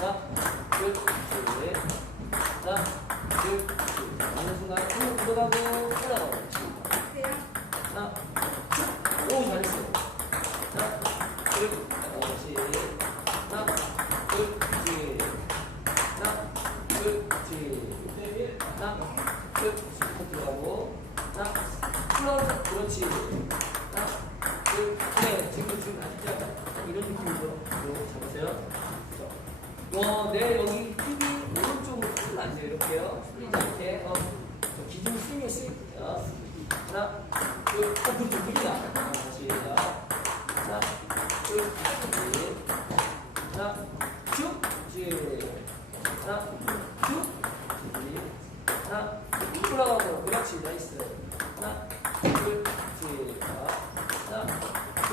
하나 둘 셋, 하나 둘 셋. 어느 순간 손을 들어가고 올라가고 하나 오 잘했어요 하나 둘 그렇지 하나 둘셋 하나 둘셋 하나 둘셋 들어가고 하나 플러스 그렇지 하나 둘셋 지금 지금 아시죠? 이런 느낌으로 잡으세요 와, 네, 여기 힘이 오른쪽으로 풀 앉아요. 이렇게요. 풀리지 않게. 어, 저 기둥 스윙에 스윙. 하나, 둘, 어, 그렇죠. 느리다. 다시. 자, 하나, 둘, 셋. 하나, 쭉, 쭉. 하나, 쭉, 쭉. 하나, 쭉 올라가고. 그렇지. 나이스.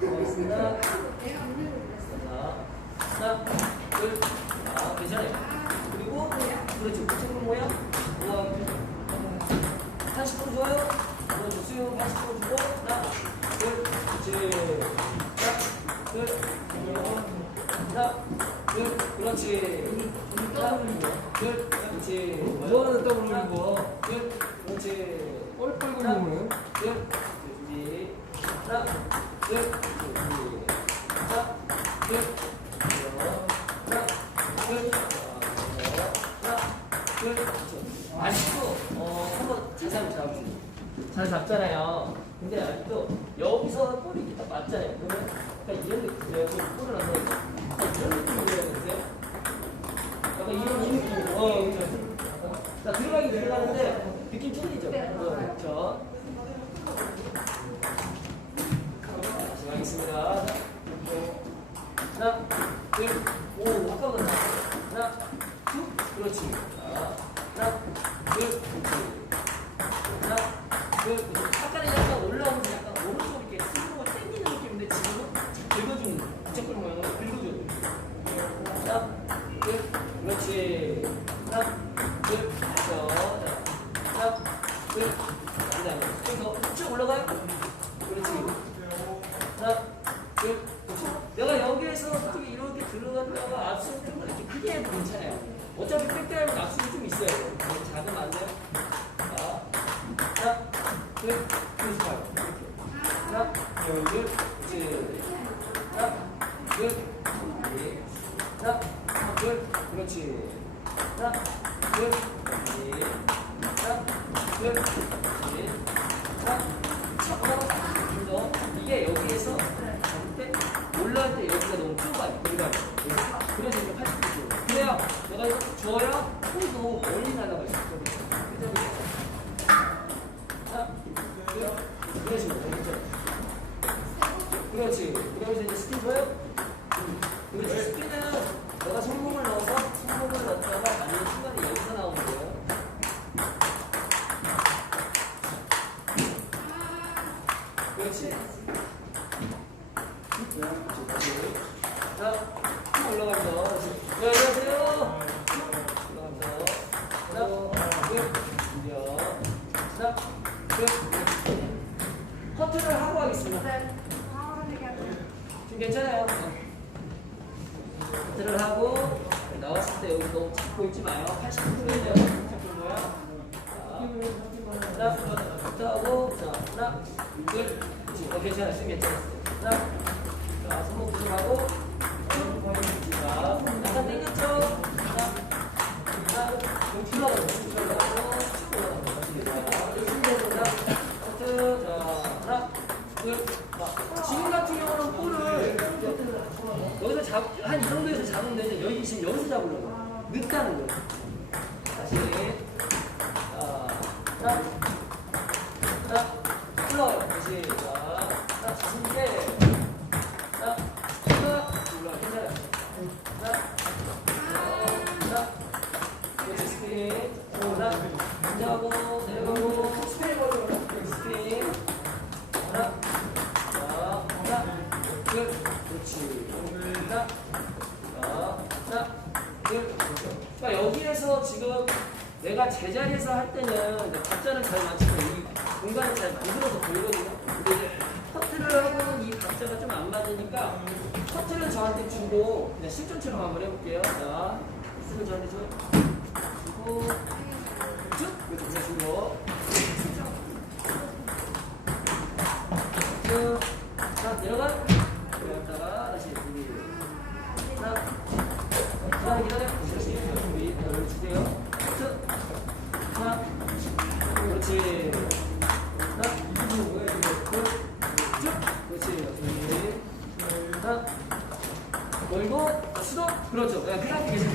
고맙습니다. 자, 하나, 둘, 아, 괜찮아요. 그리고, 그렇죠. 무척 모양. 우와, 80분 좋아요. 그렇죠. 수영 80분 주고, 하나, 둘, 그렇지. 하나, 둘, 하나, 둘, 그렇지. 하나, 둘, 그렇지. 뭐하는 떠오르는 거? 둘, 그렇지. 뻘뻘 하나, 거예요? 둘. 하나, 그렇죠. 아직도 어 한번 자세 한번 잡아보세요. 잘 잡잖아요. 근데 아직도 여기서 볼이 딱 맞잖아요. 그러면 약간 이런 느낌이에요. 볼을 안 넣어요. 이런 되는데. 약간 이런 이 느낌으로. 어, 그렇죠. 자, 들어가긴 들어가는데 느낌 틀리죠? 어, 그렇죠. 다시 가겠습니다. 하나, 둘, 오, 아까보다 하나, 둘, 그렇지. 자, 하나, 둘. 하나, 둘. 아까는 약간 올라오면서 약간 오른쪽 이렇게 스스로 당기는 느낌인데 지금은 긁어주는 무척 모양으로 긁어줘야 돼. 하나, 둘, 그렇지. 하나, 둘, 그렇죠. 자, 하나, 둘, 봐요. 이렇게. 하나, 둘, 그렇지. 하나, 첫 번, 더. 이게 여기에서 잡을 때 올라갈 때 여기가 너무 좁아요. 공간이. 그래서 이렇게 80도 줘. 그래야 내가 이거 줘야 홀도 멀리 날아갈 수 있거든요. 그죠? 하나, 둘, 그런 식으로. 그렇죠? 그렇지. 그러면서 이제 스핀 줘요? 음. 그렇지. 스핀은 내가 손목을 넣어서 손목을 넣었다가 아니면 순간에 여기서 나오는 거예요. 그렇지. 자, 쭉 올라가면서. 네, 안녕하세요. 올라가면서. 하나, 둘, 준비요. 하나, 둘, 커트를 하고 하겠습니다. 지금 괜찮아요. 커트를 하고 나왔을 때 여기 너무 잡고 있지 마요. 80%예요. 잡고 거야. 하나, 커트하고, 자, 하나, 둘. 어, 괜찮아요. 지금 괜찮았어요. 하나, 다시. 자, 자, 자, 제자리에서 할 때는 박자는 잘 맞추고 이 공간을 잘 만들어서 보이거든요. 근데 이제 커트를 하고는 이 박자가 좀 안 맞으니까 커트를 저한테 주고 그냥 실전처럼 한번 해볼게요. 자, 쓰는 저한테 줘. 주고, 쭉! 이렇게 주고. 쭉. 자, 내려가. 내려갔다가 다시 여기. 자, 자, 기다려. 다시 여기 열 주세요. 쭉. 자, 그렇지. 자, 이거 뭐야, 이거. 쭉. 쭉. 그렇지. 여기. 자, 걸고, 수도. 그렇죠. 네, 그 상태 계세요.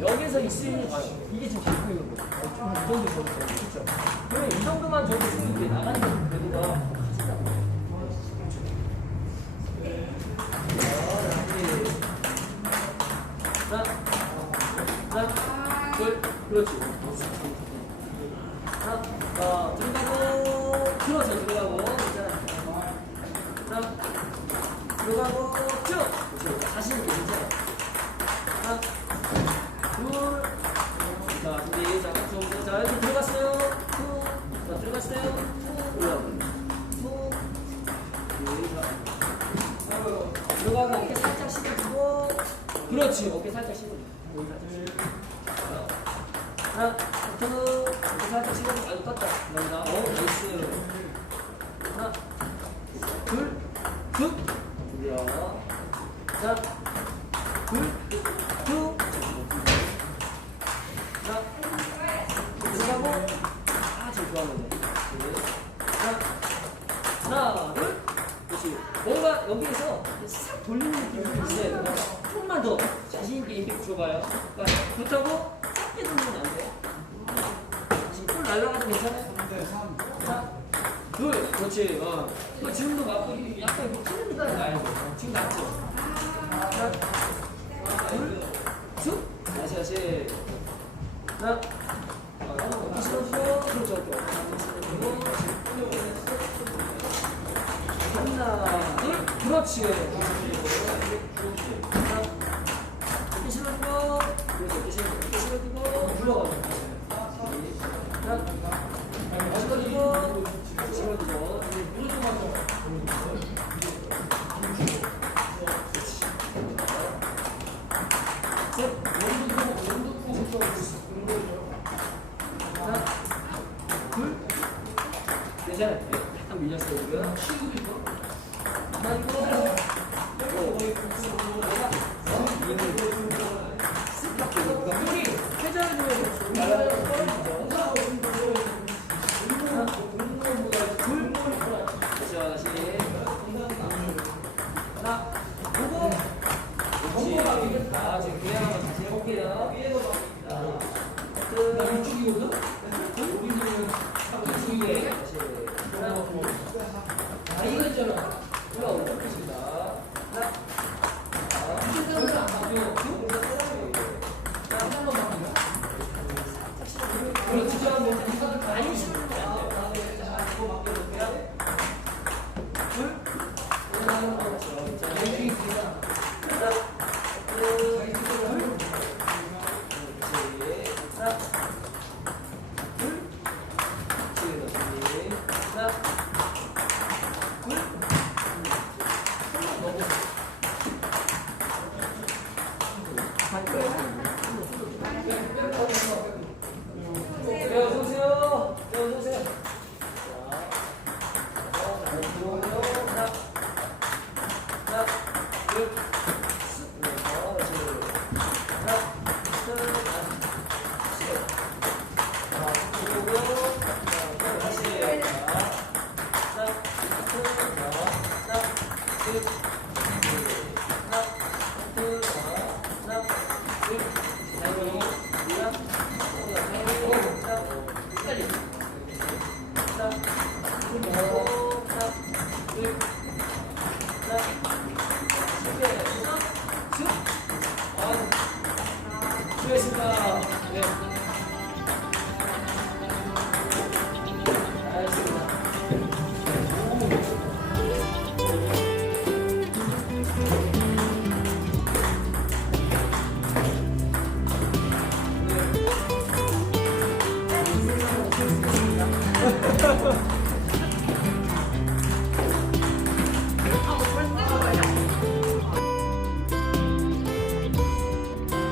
여기서 이 스윙이 이게 지금 잘 보이는 거예요. 어, 이 정도 정도 그렇죠. 그러면 이 정도만 줘도 스윙이 이게 나가는 게 되고가 자, 자, 둘, 그렇지. 자, 어, 들어가고, 그렇죠, 들어가고, 괜찮아. 자, 들어가고, 쭉! 그렇죠, 자신 있게, 괜찮아. 자, 둘, 자, 준비, 자, 좀, 자, 이렇게 들어갔어요. 툭, 자, 들어갔어요. 툭, 올라가고. 툭, 둘, 자. 들어가고 어깨 살짝 숙여주고 그렇지 어깨 살짝 숙여줘 어깨 살짝 숙여줘 하나 둘 어깨 살짝 숙여줘 아이고 떴다. 감사합니다 어 나이스. 하나 둘둘 준비야. 자둘둘 자 들어가고? 아 지금 좋아하는데 자 하나, 둘, 그렇지. 뭔가 여기에서 싹 돌리는 느낌이 있어요. 조금만 더 자신있게 임팩트 줘봐요. 그러니까 그렇다고? 짧게 돌리면 안 돼 괜찮아요? 자, 둘, 그렇지. 어. 그 지금도 맞고 약간 이렇게 틀린다는 거 알죠? 지금 맞죠? 자, 둘, 쭉, 다시, 다시. 자, 어, 실어주고, 그렇죠. 하나, 둘, 그렇지. 자, 이렇게 실어주고, 그렇지, 이렇게 실어주고, 이렇게 실어주고, 물러가고. 자, 실어주고, 실어주고, 셋, 자, 둘, 괜찮아요. 약간 밀렸어요, 지금. 하나, 이거. 오. 내가, 어, 이거. 쓱 여기, 회전을 날아가는 떨어지죠. 하나, 둘, 그렇죠, 다시. 하나, 보고. 그렇지. 자, 지금 그냥 한번 다시 해볼게요. 자, 아, 이거 있잖아. 올라오고 있습니다. 하나. 자, 이쪽으로 안바